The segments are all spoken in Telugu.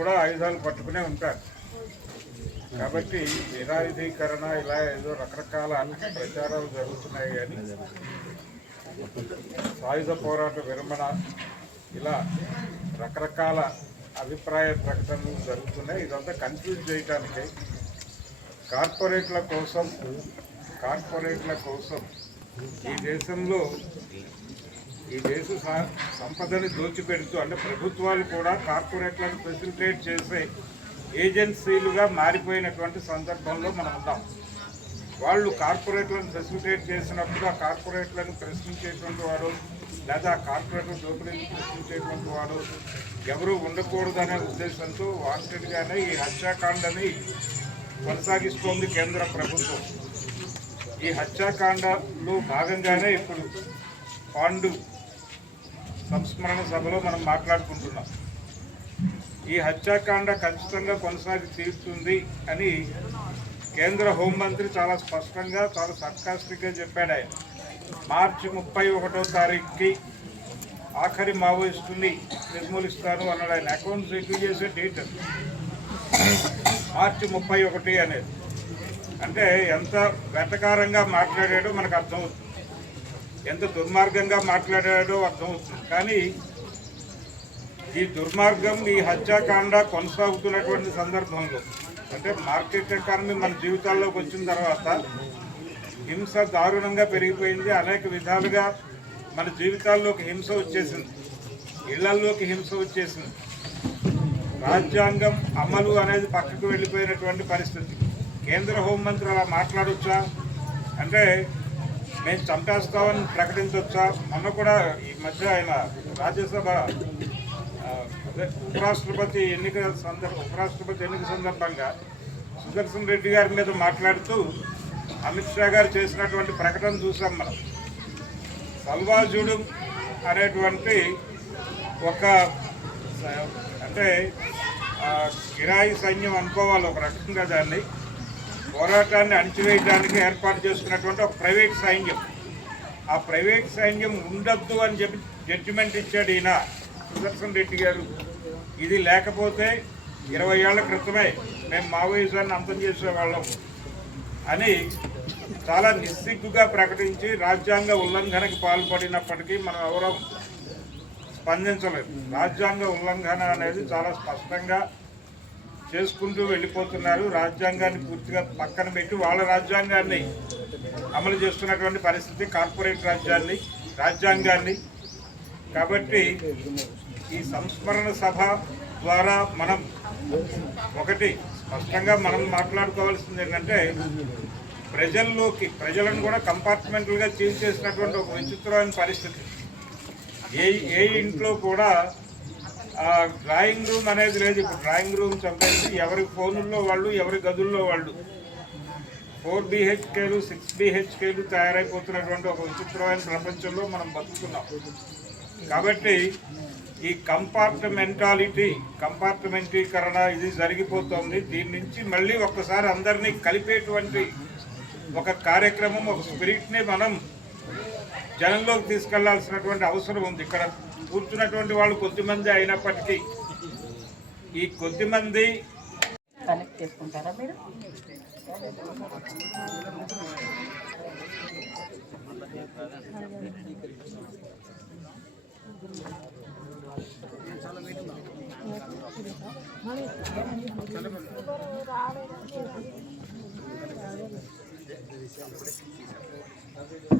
కూడా ఆయుధాలు పట్టుకునే ఉంటారు. కాబట్టి నిరాయుధీకరణ ఇలా ఏదో రకరకాల ప్రచారాలు జరుగుతున్నాయి కానీ సాయుధ పోరాట విరమణ ఇలా రకరకాల అభిప్రాయ ప్రకటనలు జరుగుతున్నాయి. ఇదంతా కన్ఫ్యూజ్ చేయటానికి. కార్పొరేట్ల కోసం కార్పొరేట్ల కోసం ఈ దేశంలో ఈ దేశ సంపదని దోచిపెడుతూ అంటే ప్రభుత్వాలు కూడా కార్పొరేట్లను ఫెసిలిటేట్ చేసే ఏజెన్సీలుగా మారిపోయినటువంటి సందర్భంలో మనం ఉన్నాం. వాళ్ళు కార్పొరేట్లను ఫెసిలిటేట్ చేసినప్పుడు ఆ కార్పొరేట్లను ప్రశ్నించేటువంటి వాడు లేదా కార్పొరేటర్ దోపిడీని ప్రశ్నించేటువంటి వాడు ఎవరు ఉండకూడదనే ఉద్దేశంతో వాంటెడ్గానే ఈ హత్యాకాండని కొనసాగిస్తోంది కేంద్ర ప్రభుత్వం. ఈ హత్యాకాండలో భాగంగానే ఇప్పుడు పాండు సంస్మరణ సభలో మనం మాట్లాడుకుంటున్నాం. ఈ హత్యాకాండ ఖచ్చితంగా కొనసాగి తీరుతుంది అని కేంద్ర హోంమంత్రి చాలా స్పష్టంగా చాలా సర్కాస్టిక్గా చెప్పాడు ఆయన. మార్చి ముప్పై ఒకటో తారీఖుకి ఆఖరి మావోయిస్టుని నిర్మూలిస్తాను అన్నాడు ఆయన. అకౌంట్స్ రివ్యూ చేసే డేట్ మార్చి ముప్పై ఒకటి అనేది. అంటే ఎంత వెటకారంగా మాట్లాడాడో మనకు అర్థమవుతుంది. ఎంత దుర్మార్గంగా మాట్లాడాడో అర్థమవుతుంది కానీ ఈ దుర్మార్గం ఈ హత్యాకాండ కొనసాగుతున్నటువంటి సందర్భంలో అంటే మార్కెట్ ఎకానమీ మన జీవితాల్లోకి వచ్చిన తర్వాత హింస దారుణంగా పెరిగిపోయింది. అనేక విధాలుగా మన జీవితాల్లోకి హింస వచ్చేసింది. ఇళ్ళల్లోకి హింస వచ్చేసింది. రాజ్యాంగం అమలు అనేది పక్కకు వెళ్ళిపోయినటువంటి పరిస్థితి. కేంద్ర హోంమంత్రి అలా మాట్లాడొచ్చా? అంటే మేము చంపేస్తామని ప్రకటించవచ్చా మొన్న కూడా ఈ మధ్య ఆయన రాజ్యసభ ఉపరాష్ట్రపతి ఎన్నిక సందర్భ ఉపరాష్ట్రపతి ఎన్నిక సందర్భంగా సుదర్శన్ రెడ్డి గారి మీద మాట్లాడుతూ అమిత్ షా గారు చేసినటువంటి ప్రకటన చూసాం మనం. సల్వాజుడు అనేటువంటి ఒక అంటే కిరాయి సైన్యం అనుకోవాలి ఒక రకంగా దాన్ని. పోరాటాన్ని అణిచివేయడానికి ఏర్పాటు చేసుకున్నటువంటి ఒక ప్రైవేట్ సైన్యం. ఆ ప్రైవేట్ సైన్యం ఉండొద్దు అని చెప్పి జడ్జిమెంట్ ఇచ్చాడు ఈయన సుదర్శన్ రెడ్డి గారు. ఇది లేకపోతే ఇరవై ఏళ్ళ క్రితమే మేము మావోయిజాన్ని అంతం చేసేవాళ్ళం అని చాలా నిస్సిగ్గుగా ప్రకటించి రాజ్యాంగ ఉల్లంఘనకి పాల్పడినప్పటికీ మనం ఎవరూ స్పందించలేదు. రాజ్యాంగ ఉల్లంఘన అనేది చాలా స్పష్టంగా చేసుకుంటూ వెళ్ళిపోతున్నారు. రాజ్యాంగాన్ని పూర్తిగా పక్కన పెట్టి వాళ్ళ రాజ్యాంగాన్ని అమలు చేస్తున్నటువంటి పరిస్థితి కార్పొరేట్ రాజ్యాన్ని రాజ్యాంగాన్ని. కాబట్టి ఈ సంస్మరణ సభ ద్వారా మనం ఒకటి స్పష్టంగా మనం మాట్లాడుకోవాల్సింది ఏంటంటే ప్రజల్లోకి ప్రజలను కూడా కంపార్ట్మెంట్లుగా చేసినటువంటి ఒక విచిత్రమైన పరిస్థితి. ఏ ఏ ఇంట్లో కూడా డ్రాయింగ్ రూమ్ అనేది లేదు. ఇప్పుడు డ్రాయింగ్ రూమ్ సంబంధించి ఎవరి ఫోనుల్లో వాళ్ళు ఎవరి గదుల్లో వాళ్ళు. ఫోర్ బిహెచ్కేలు సిక్స్ బిహెచ్కేలు తయారైపోతున్నటువంటి ఒక విచిత్రమైన ప్రపంచంలో మనం బతుకుతున్నాం. కాబట్టి ఈ కంపార్ట్మెంటాలిటీ కంపార్ట్మెంటీకరణ ఇది జరిగిపోతుంది. దీని నుంచి మళ్ళీ ఒక్కసారి అందరినీ కలిపేటువంటి ఒక కార్యక్రమం ఒక స్పిరిట్ని మనం జనంలోకి తీసుకెళ్ళాల్సినటువంటి అవసరం ఉంది. ఇక్కడ కూర్చున్నటువంటి వాళ్ళు కొద్దిమంది అయినప్పటికీ ఈ కొద్దిమంది కనెక్ట్ చేసుకుంటారా మీరు? రండి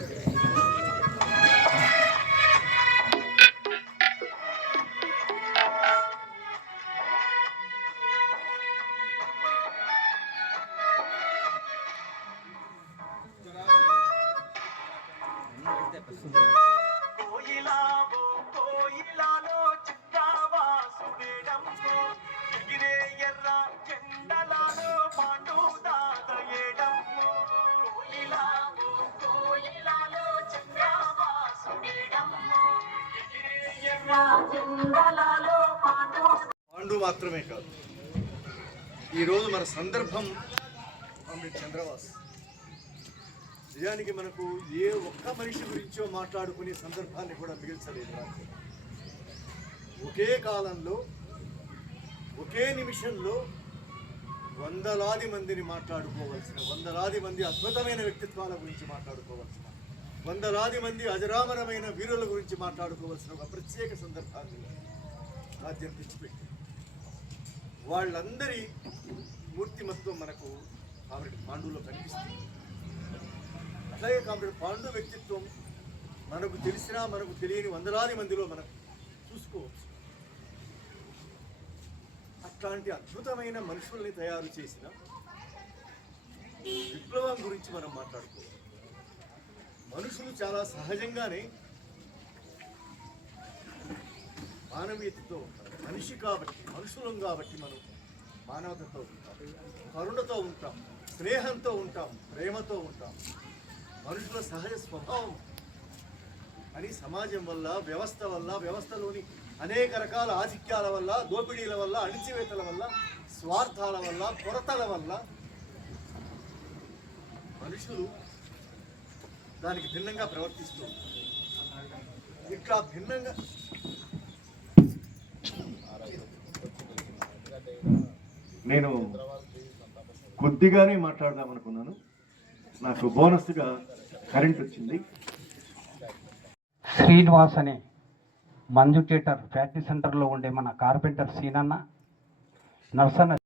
పాండు మాత్రమే కాదు. ఈరోజు మన సందర్భం పండిట్ చంద్రవాస్ నిజానికి మనకు ఏ ఒక్క మనిషి గురించో మాట్లాడుకునే సందర్భాన్ని కూడా మిగిల్చలేదు రాత్రి. ఒకే కాలంలో ఒకే నిమిషంలో వందలాది మందిని మాట్లాడుకోవలసిన వందలాది మంది అద్భుతమైన వ్యక్తిత్వాల గురించి మాట్లాడుకోవలసిన వందలాది మంది అజరామరమైన వీరుల గురించి మాట్లాడుకోవలసిన ఒక ప్రత్యేక సందర్భాన్ని రాజ్యం తెచ్చిపెట్టి వాళ్ళందరి మూర్తిమత్వం మనకు ఆవిడ పాండులో కనిపిస్తుంది అట్లాగే కాబట్టి పాండు వ్యక్తిత్వం మనకు తెలిసినా మనకు తెలియని వందలాది మందిలో మనం చూసుకోవచ్చు. అట్లాంటి అద్భుతమైన మనుషుల్ని తయారు చేసిన విప్లవం గురించి మనం మాట్లాడుకోవాలి. మనుషులు చాలా సహజంగానే మానవీయతతో ఉంటాం మనిషి కాబట్టి మనుషులం కాబట్టి మనం మానవతతో ఉంటాం. కరుణతో ఉంటాం. స్నేహంతో ఉంటాం. ప్రేమతో ఉంటాం. మనుషుల సహజ స్వభావం. అని సమాజం వల్ల వ్యవస్థ వల్ల వ్యవస్థలోని అనేక రకాల ఆధిక్యాల వల్ల దోపిడీల వల్ల అణిచివేతల వల్ల స్వార్థాల వల్ల కొరతల వల్ల మనుషులు దానికి భిన్నంగా ప్రవర్తిస్తూ ఇట్లా భిన్నంగా నేను కొద్దిగానే మాట్లాడదాం అనుకున్నాను నాకు బోనస్గా కరెంట్ వచ్చింది. శ్రీనివాస్ అనే మంజు థియేటర్ ఫ్యాక్టరీ సెంటర్లో ఉండే మన కార్పెంటర్ సీనన్న నర్సన్న